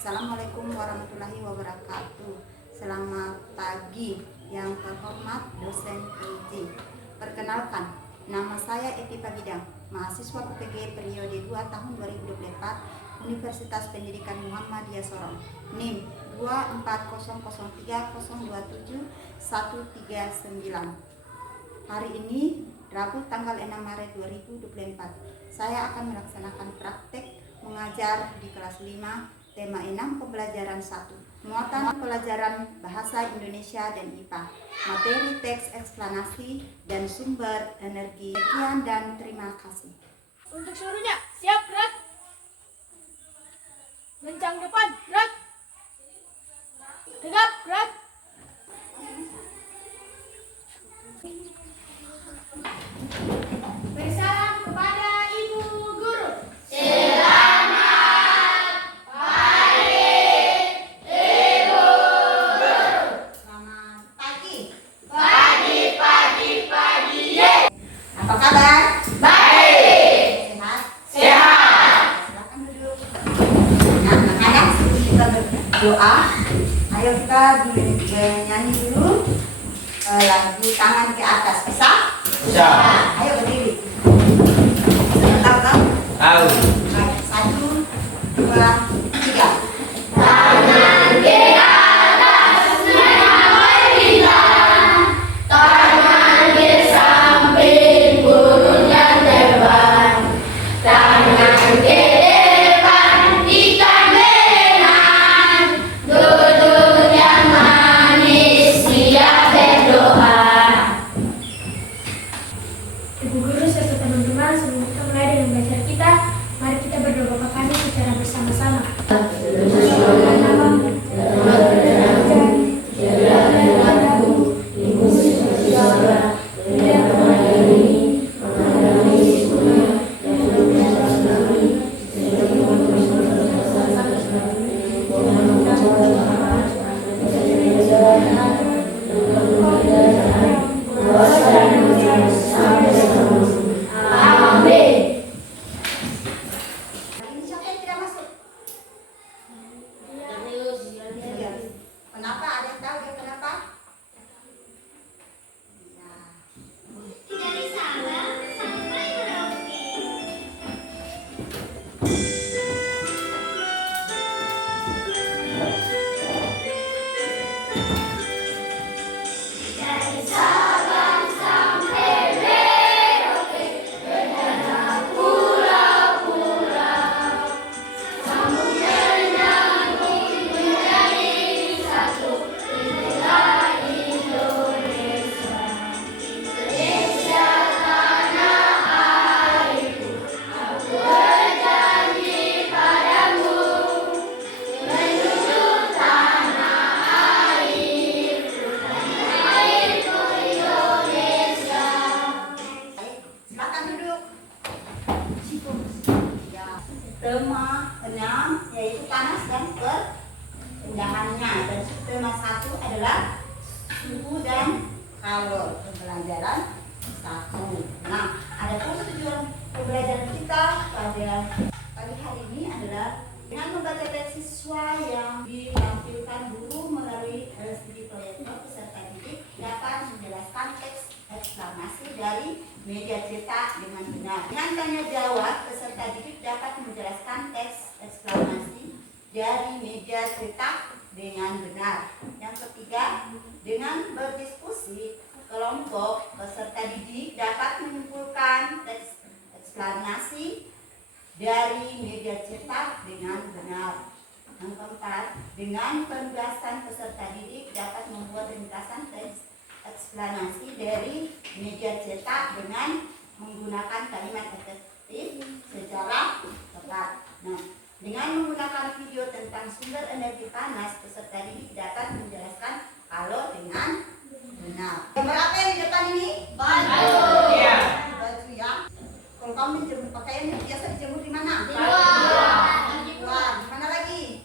Assalamualaikum warahmatullahi wabarakatuh. Selamat pagi yang terhormat dosen PJ. Perkenalkan, nama saya Epipa Bidang, mahasiswa PPG periode 2 tahun 2024 Universitas Pendidikan Muhammadiyah Sorong. NIM 2403027 Hari ini Rabu tanggal 6 Maret 2024. Saya akan melaksanakan praktek mengajar di kelas 5 tema 6 pembelajaran 1. Muatan pelajaran Bahasa Indonesia dan IPA. Materi teks eksplanasi dan sumber energi. Sekian dan terima kasih. Untuk suruhnya, siap gerak. Lencang depan, gerak. Tegap, gerak. Bersalam kepada Ibu Guru. Apa kabar? Baik. Sehat? Sehat. Silakan duduk. Nah, anak-anak sebelum kita berdoa, ayo kita nyanyi dulu lagu Tangan ke Atas. Bisa? Bisa. Ayo berdiri. Tahu tahu? Tahu. Baik, 1, 2, 3. Ibu Guru serta teman-teman, sebelum kita mulai dengan belajar kita, mari kita berdoa Bapa Kami secara bersama-sama. Ini siapa yang tidak masuk? Kenapa? Ada yang tahu dia kenapa? Ya. Dari Sabang sampai Merauke. Dari Sabang sampai Merauke, berdana pulau-pulau, sambung menyambung menjadi satu inilah Indonesia. Indonesia tanah airku, aku berjanji padamu, menuju tanah airku, tanah airku Indonesia. Baik, silakan duduk. Ya. Tema 6 yaitu panas dan kerendahannya, dan tema 1 adalah suhu dan kalor. Pembelajaran 1. Nah, ada pun tujuan pembelajaran kita pada pagi hari ini adalah dengan membaca teks siswa yang ditampilkan guru melalui LCD proyektor, peserta didik dapat menjelaskan teks eksplanasi dari media cetak dengan benar. Dengan tanya jawab, peserta didik dapat menjelaskan teks eksplanasi dari media cetak dengan benar. Yang ketiga, dengan berdiskusi kelompok, peserta didik dapat menyimpulkan teks eksplanasi dari media cetak dengan benar. Yang keempat, dengan penugasan peserta didik dapat membuat ringkasan teks eksplanasi dari media cetak dengan menggunakan kalimat efektif secara tepat. Nah, dengan menggunakan video tentang sumber energi panas, peserta didik dapat menjelaskan kalor dengan benar. Gambar apa yang di depan ini? Baju. Iya. Baju ya. Kalau kamu menjemur pakaian biasa dijemur di mana? Di luar. Di luar. Di mana lagi?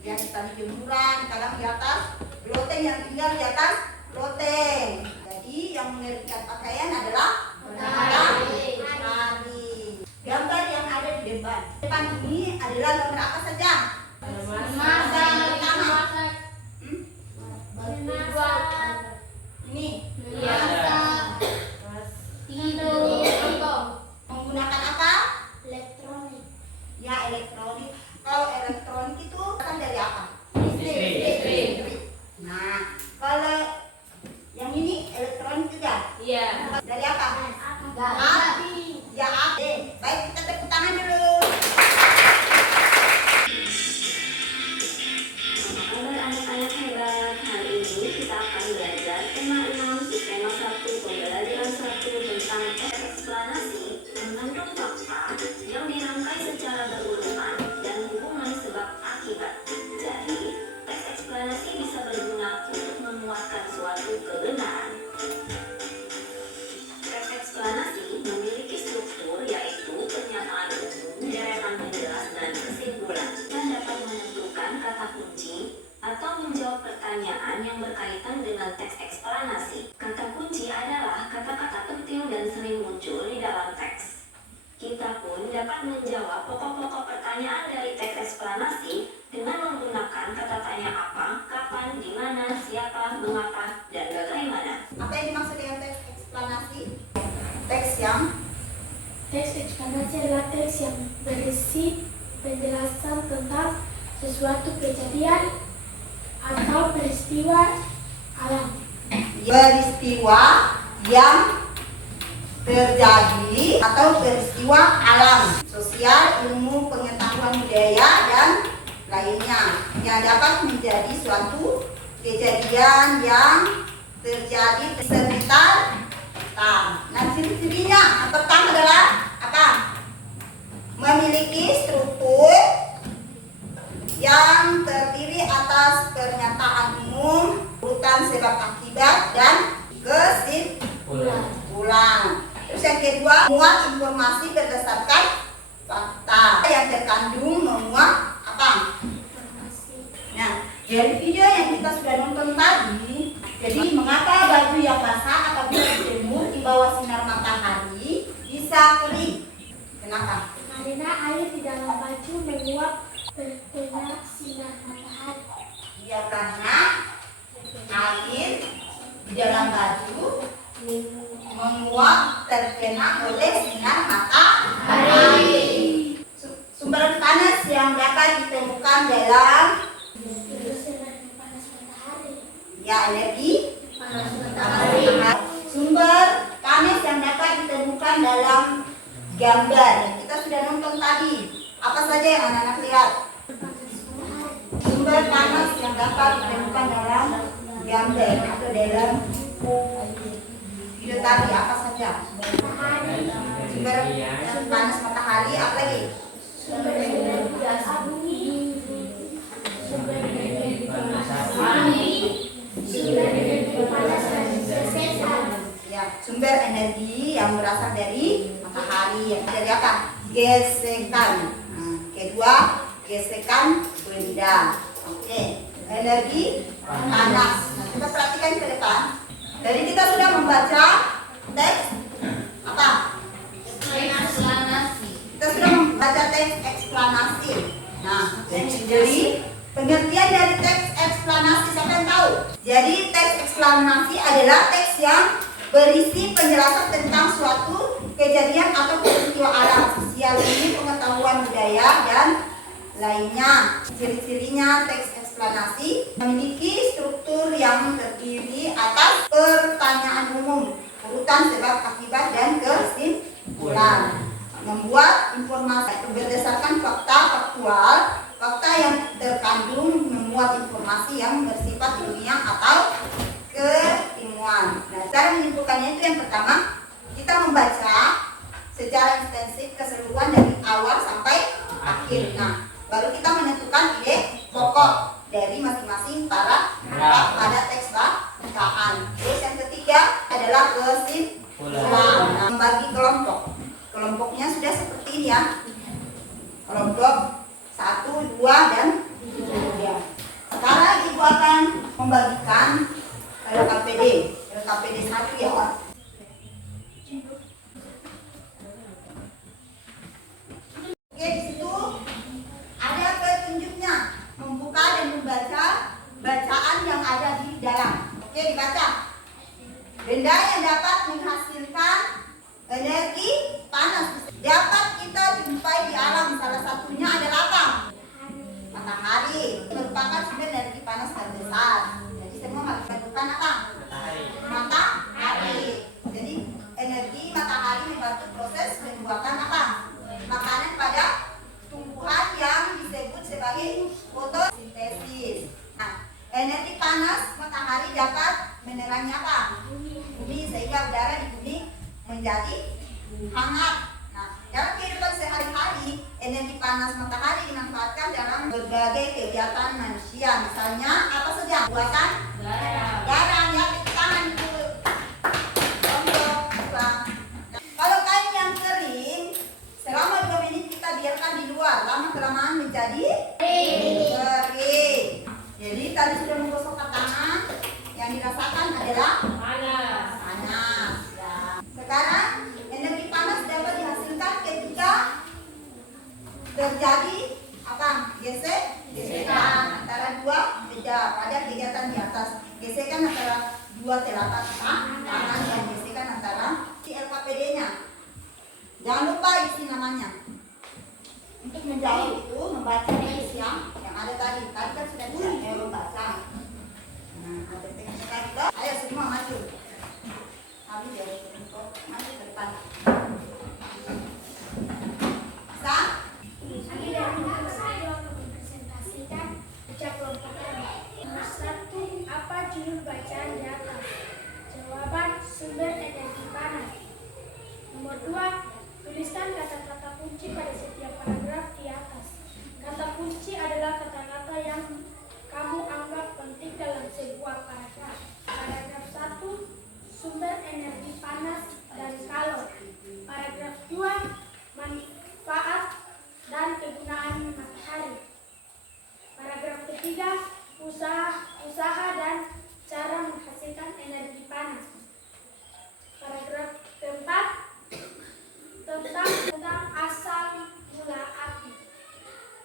Ya, di tali jemuran. Kalau di atas loteng, yang tinggal di atas loteng. Jadi yang mengeringkan pakaian adalah hari. Gambar yang ada di depan ini adalah gambar apa saja? elektronik. Kalau elektronik itu kan dari apa? Listrik. Nah, kalau yang ini elektronik juga. Iya. Dari apa? Api. Ya, api. Baik, kita tepuk tangan dulu. Kabar anak-anak hebat, hari ini kita akan belajar tema 6 Sistema 1 Pembelajaran 1 tentang eksplanasi mengandung fakta yang dirangkai secara berurutan dan hubungan sebab akibat. Jadi, teks eksplanasi bisa berguna untuk menguatkan suatu kebenaran. Teks eksplanasi memiliki struktur yaitu pernyataan umum, deretan penjelas dan kesimpulan, dan dapat menentukan kata kunci atau menjawab pertanyaan yang berkaitan dengan teks eksplanasi. Kata kunci adalah kata-kata penting dan sering muncul di dalam teks. Kita pun dapat menjawab pokok-pokok pertanyaan dari teks eksplanasi dengan menggunakan kata tanya apa, kapan, di mana, siapa, mengapa, dan bagaimana. Apa yang dimaksud dengan teks eksplanasi? Teks eksplanasi adalah teks yang berisi penjelasan tentang sesuatu kejadian atau peristiwa alam. Peristiwa yang terjadi atau peristiwa alam, sosial, ilmu, pengetahuan budaya, dan lainnya yang dapat menjadi suatu kejadian yang terjadi di sekitar kita. Nah, ciri-cirinya yang pertama adalah apa? Memiliki struktur yang terdiri atas pernyataan umum, urutan sebab akibat, dan kesimpulan. Terus yang kedua, memuat informasi berdasarkan fakta yang terkandung memuat apa? Nah, dari video yang kita sudah nonton tadi, jadi mengapa baju yang basah apabila dijemur di bawah sinar matahari bisa kering? Kenapa? Karena air di dalam baju menguap terkena sinar matahari. Ya, karena air di dalam baju menguap terkena oleh sinar matahari. Sumber panas yang dapat ditemukan dalam Panas matahari. ya energi Panas matahari. sumber panas yang dapat ditemukan dalam gambar yang kita sudah nonton tadi. Apa saja yang anak-anak lihat? Sumber panas yang dapat ditemukan dalam gambar atau dalam video tadi apa saja? Sumber panas matahari, apa lagi? Sumber gas bumi. Sumber energi panas bumi. Sumber energi panas dan gesekan. Ya, sumber energi yang berasal dari matahari. Yang dari apa? Gesekan. Nah, kedua, gesekan benda. Oke, energi panas. Nah, kita perhatikan ke depan. Dari kita sudah membaca teks apa? Kita sudah membaca teks eksplanasi. Nah, jadi pengertian dari teks eksplanasi siapa yang tahu? Jadi teks eksplanasi adalah teks yang berisi penjelasan tentang suatu kejadian atau peristiwa alam, sosial, ilmu, pengetahuan budaya, dan lainnya. Ciri-cirinya teks eksplanasi memiliki struktur yang terdiri atas pertanyaan umum, urutan sebab akibat, dan kesimpulan. Membuat informasi berdasarkan fakta faktual, fakta yang terkandung memuat informasi yang bersifat ilmiah atau keilmuan. Nah, cara menyimpulkannya itu yang pertama, kita membaca secara ekstensif keseluruhan dari awal sampai akhir. Nah, baru kita menentukan ide pokok dari masing-masing paragraf pada teks bacaan. Terus yang ketiga adalah kesimpulan. Nah, membagi kelompok. Kelompoknya sudah seperti ini ya. Kelompok 1, 2, dan 3. Sekarang ibu akan membagikan LKPD 1 ya. Oke, di situ ada petunjuknya, membuka dan membaca bacaan yang ada di dalam. Oke, dibaca. Benda yang dapat menghasilkan energi panas dapat kita jumpai di alam. Salah satunya adalah sebagai fotosintesis. Nah, energi panas matahari dapat menerangi apa? Bumi, sehingga udara di bumi menjadi hangat. Nah, dalam kehidupan sehari-hari, energi panas matahari dimanfaatkan dalam berbagai kegiatan manusia. Misalnya apa saja? Buatan garam, ya, tepuk tangan dulu. Kalau kain yang kering, selama 2 menit kita biarkan di luar, lama-kelamaan menjadi kering. Jadi tadi sudah menggosokkan tangan, yang dirasakan adalah panas. Ya. Sekarang energi panas dapat dihasilkan ketika terjadi apa? Gesekan antara dua beda pada kegiatan di atas. Gesekan antara dua telapak tangan dan gesekan antara si LKPD-nya. Jangan lupa isi namanya. Untuk menjawab itu membaca isi yang ada tadi. Tadi kan sudah bisa membaca. Nah, ada tekniknya kita. Ayo semua maju. Kami dari untuk maju ke depan. Bisa? Kami dari nomor 1 akan mempresentasikan ucap kelompok kami. Nomor 1, apa judul bacaan di atas? Jawaban, sumber energi panas. Nomor 2, tuliskan kata-kata kunci pada setiap paragraf di atas. Kata kunci adalah kata-kata yang kamu anggap penting dalam sebuah paragraf. Paragraf 1, sumber energi panas dan kalor. Paragraf 2, manfaat dan kegunaan matahari. Paragraf ketiga, usaha dan cara menghasilkan energi panas. Paragraf keempat, tentang asal mula api.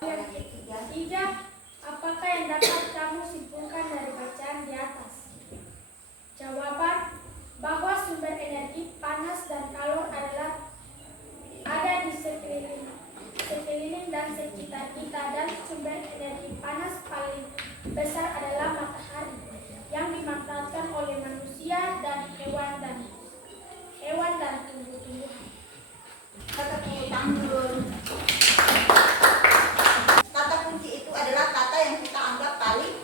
Yang ketiga, apakah yang dapat kamu simpulkan dari bacaan di atas? Jawaban, bahwa sumber energi panas dan kalor adalah ada di sekeliling dan sekitar kita, dan sumber energi panas paling besar adalah matahari yang dimanfaatkan oleh manusia dan hewan dan tumbuh-tumbuhan. Kata kunci tanggul. Kata kunci itu adalah kata yang kita anggap paling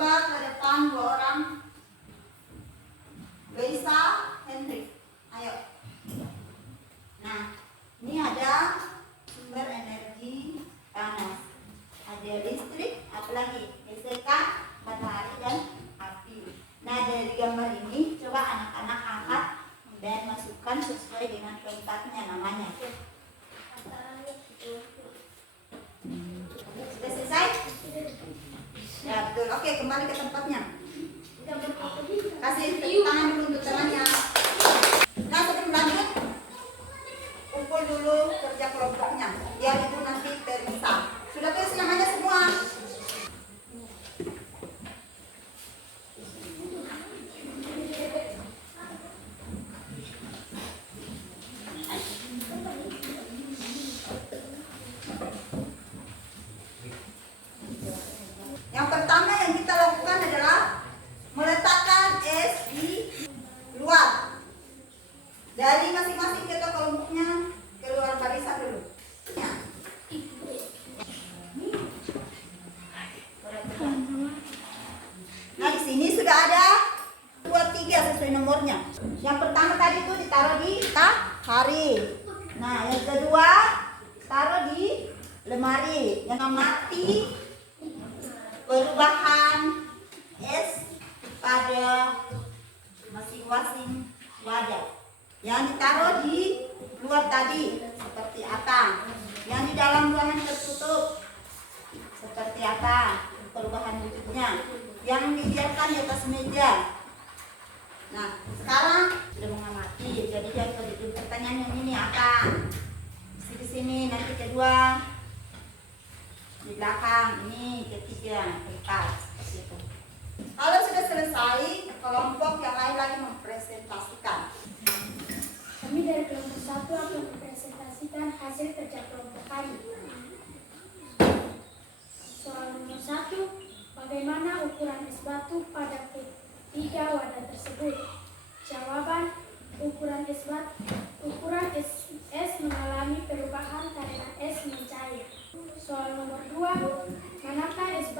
ke depan 2 orang. Geisa, Hendrik. Ayo. Nah, ini ada sumber energi panas. Ada listrik, apalagi gesekan, matahari dan api. Nah, dari gambar ini coba anak-anak angkat dan masukkan sesuai dengan tempatnya namanya. Sudah selesai? Ya betul. Oke, kembali ke tempatnya. Kasih tepuk tangan dulu untuk temannya. Nah, sebelum lanjut, kumpul dulu kerja kelompoknya. Biar ibu nanti terpisah. Sudah tulis namanya semua? Yang pertama yang kita lakukan adalah meletakkan es di luar. Dari masing-masing ketua kelompoknya keluar barisan dulu. Ya. Nah, di sini sudah ada 2, 3 sesuai nomornya. Yang pertama tadi itu ditaruh di hari. Nah, yang kedua taruh di lemari. Yang amati perubahan es pada masing-masing wadah. Yang ditaruh di luar tadi seperti apa? Yang di dalam ruangan tertutup seperti apa perubahan wujudnya? Yang dibiarkan di atas meja. Nah, sekarang sudah mengamati. Jadi yang pertanyaan yang ini apa? Di sini nanti kedua, di belakang ini ketiga, keempat, seperti itu. Kalau sudah selesai, kelompok yang lain lagi mempresentasikan. Kami dari kelompok 1 akan mempresentasikan hasil kerja kelompok kami. Soal nomor 1, bagaimana ukuran es batu pada ketiga wadah tersebut? Jawaban, ukuran es mengalami perubahan karena es mencair. Soal nomor 2, manakah es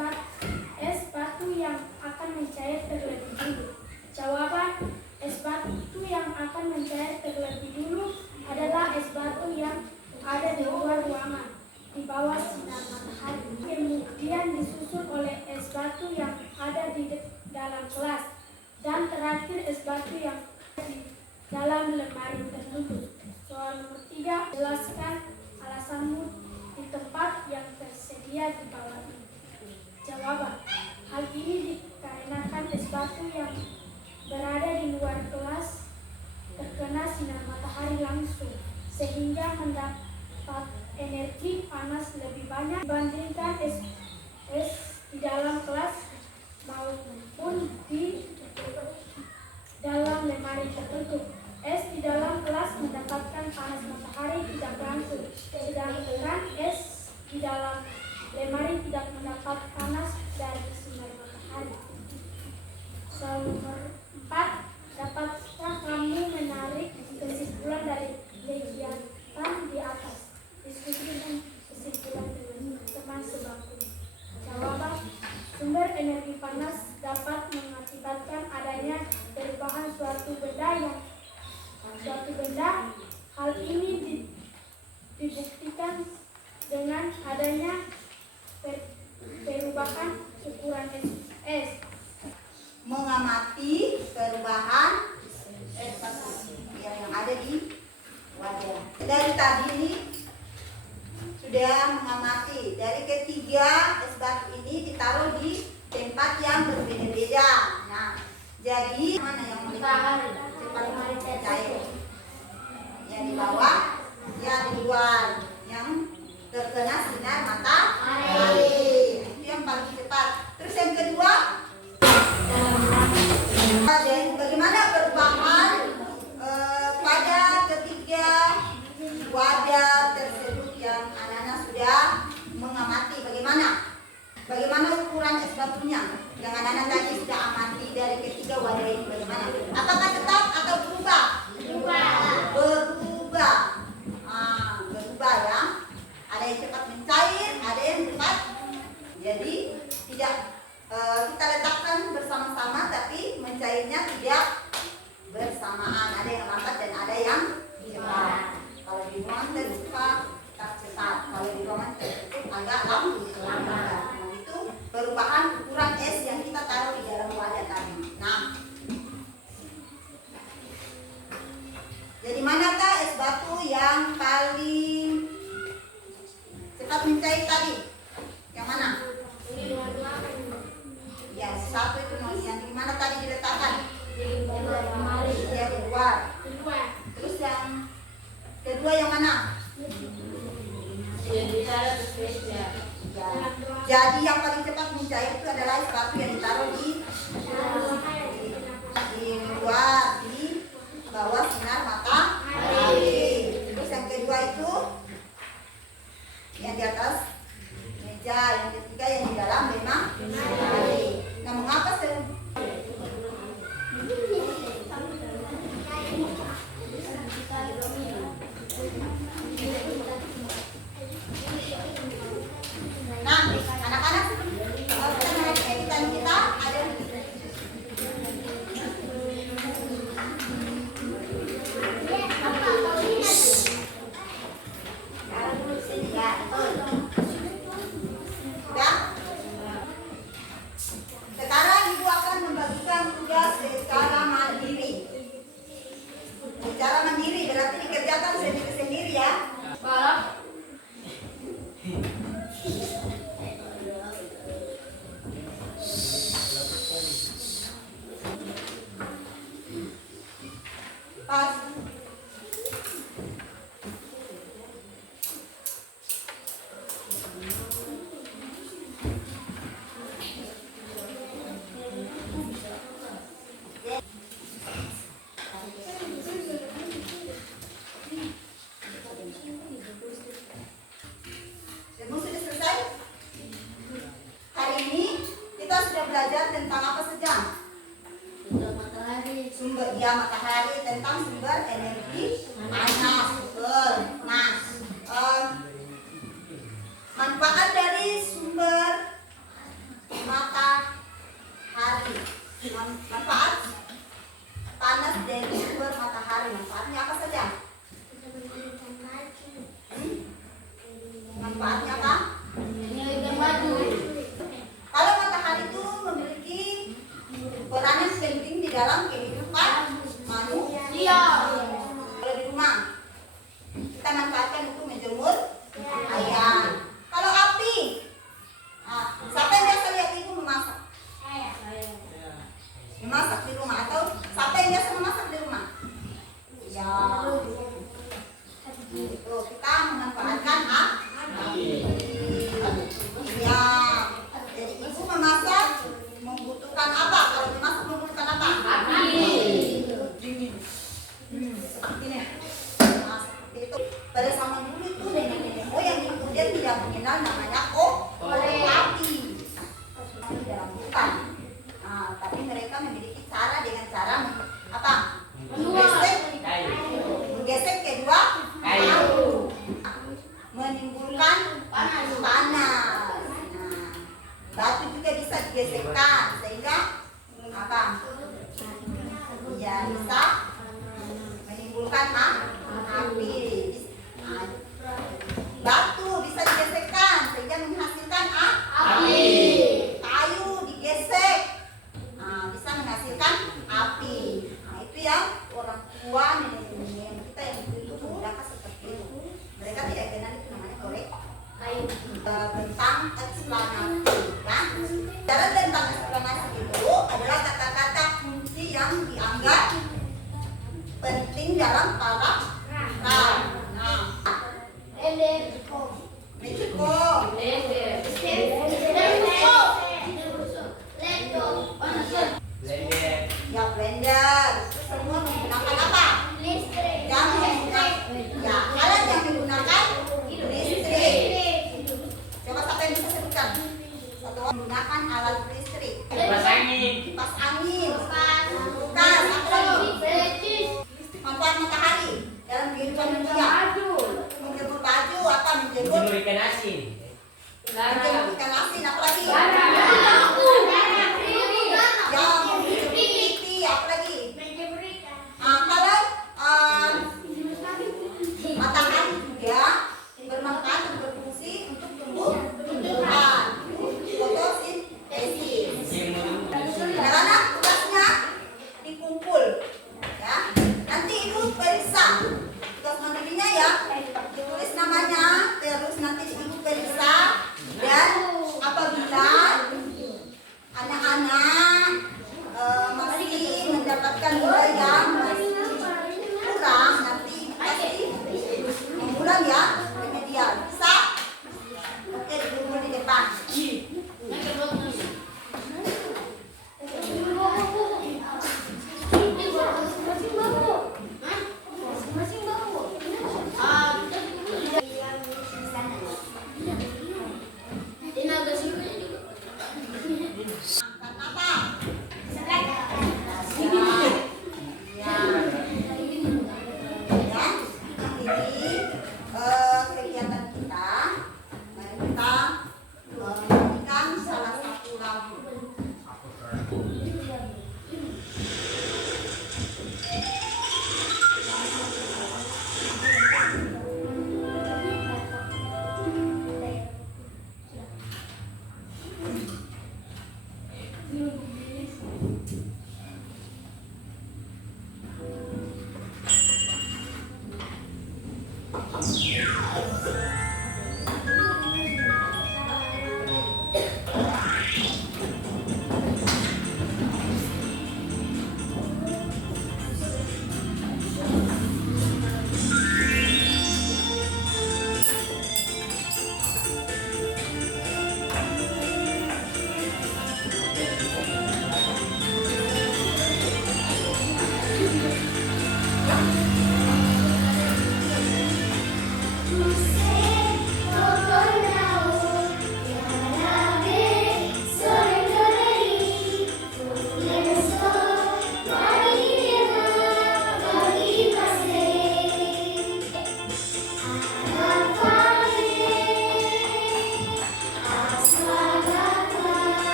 batu yang akan mencair terlebih dulu? Jawaban, es batu yang akan mencair terlebih dulu adalah es batu yang ada di luar ruangan, di bawah sinar matahari. Kemudian disusul oleh es batu yang ada di dalam kelas. Dan terakhir es batu yang ada di dalam lemari tertutup. Soal nomor 3, jelaskan alasanmu di tempat yang tersedia di bawah ini. Jawaban, hal ini dikarenakan es batu yang berada di luar kelas terkena sinar matahari langsung, sehingga mendapat energi panas lebih banyak dibandingkan es di dalam kelas maupun di dalam lemari tertutup. Es di dalam kelas mendapatkan panas matahari tidak langsung, sedangkan es di dalam lemari tidak mendapat panas dari sinar matahari. Soal nomor 4, dapatkah kamu menarik kesimpulan dari kegiatan di atas? Diskusi dengan kesimpulan dengan teman sebangku. Jawaban, sumber energi panas dapat mengakibatkan adanya perubahan suatu benda. Hal ini dibuktikan dengan adanya perubahan ukuran es. Mengamati perubahan es batu yang ada di wadah. Dari tadi ini sudah mengamati, dari ketiga es batu ini ditaruh di tempat yang berbeda-beda. Nah, jadi mana yang paling cair? Yang di bawah, yang di luar, yang terkena sinar matahari. Itu yang paling cepat. Terus yang kedua, bagaimana perubahan pada ketiga wadah tersebut yang anak-anak sudah mengamati? Bagaimana ukuran es batunya yang anak-anak tadi sudah amati dari ketiga wadah ini? Bagaimana? Apakah tetap atau berubah? Berubah ya. Ada yang cepat mencair, ada yang cepat. Jadi tidak kita letakkan bersama-sama, tapi mencairnya tidak bersamaan. Ada yang lambat dan ada yang cepat. Kalau di ruangan terbuka cepat, kalau di ruangan tertutup agak lambat. Nah, itu perubahan ukuran es yang kita taruh di dalam wadah tadi. Nah, jadi manakah es batu yang paling cepat mencair tadi? Yang mana? Ya, satu itu yang di mana tadi diletakkan? Di luar. Terus yang kedua yang mana? Jadi yang paling cepat mencair itu adalah es batu yang ditaruh di luar, di bawah sinar matahari. Terus yang kedua itu yang di atas meja, yang ketiga yang di dalam lemari. Nah, mengapa anak-anak editan kita ada sekarang ibu akan membagikan tugas secara mandiri. Secara mandiri berarti dikerjakan sendiri-sendiri ya. Pas. Semua sudah selesai? Hari ini kita sudah belajar tentang apa saja? Matahari, tentang sumber energi panas. Manfaat Manfaat panas dari sumber matahari. Manfaatnya apa saja? Manfaatnya apa? Kalau matahari itu memiliki peranan penting di dalam kehidupan manusia. Kalau di rumah kita manfaatkan untuk menjemur ayam. Kalau api, siapa yang biasa lihat ibu memasak? Memasak di rumah, atau siapa yang biasa memasak di rumah? Ya, itu kita memanfaatkan api. Ya, jadi ibu memasak membutuhkan apa? Kalau memasak membutuhkan apa? Api. Dingin. Seperti ini. Nah, seperti itu. Pada zaman dulu itu nenek-nenek moyang kemudian tidak mengenal namanya api. Di dalam hutan. Nah, tapi mereka memiliki cara dengan cara apa? Menggesek kedua kayu, menimbulkan panas. Nah, batu juga bisa digesekkan sehingga apa? Ya bisa menimbulkan api. Nah, batu bisa digesekkan sehingga menghasilkan api. Kayu digesek, bisa menghasilkan api. Nah, itu yang orang tua nenek kita yang itu menggunakan seperti itu. Mereka tidak kenal itu namanya korek kayu. Tentang eksplanasi, kan? Cara tentang eksplanasi itu adalah kata-kata kunci yang dianggap penting dalam paragraf. Nah, Mexico. Blender. Ya, blender. Semua menggunakan apa? Listrik. Yang menggunakan, ya, alat yang menggunakan listrik. Coba siapa yang bisa sebutkan? Satu orang menggunakan alat listrik. Kipas angin. Kipas angin. Kulkas. Apa lagi? Manfaat matahari dalam kehidupan manusia. Menjemur baju, apa menjemur? Menjemur ikan asin. Menjemur ikan asin, apa lagi? Ya, menjemur pipi, apa lagi? Kalau matahari juga bermanfaat dan berfungsi untuk tumbuh-tumbuhan, fotosintesis. Anak-anak tugasnya dikumpul, ya. Nanti ibu periksa tugas mandirinya ya, ditulis namanya, terus nanti ibu periksa, dan apabila anak-anak masih mendapatkan nilai yang kurang, nanti pasti mengulang ya remedial. Bisa? Oke, dikumpul di depan.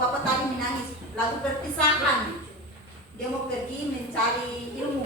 papa tadi menangis. Lagu perpisahan. Dia mau pergi mencari ilmu.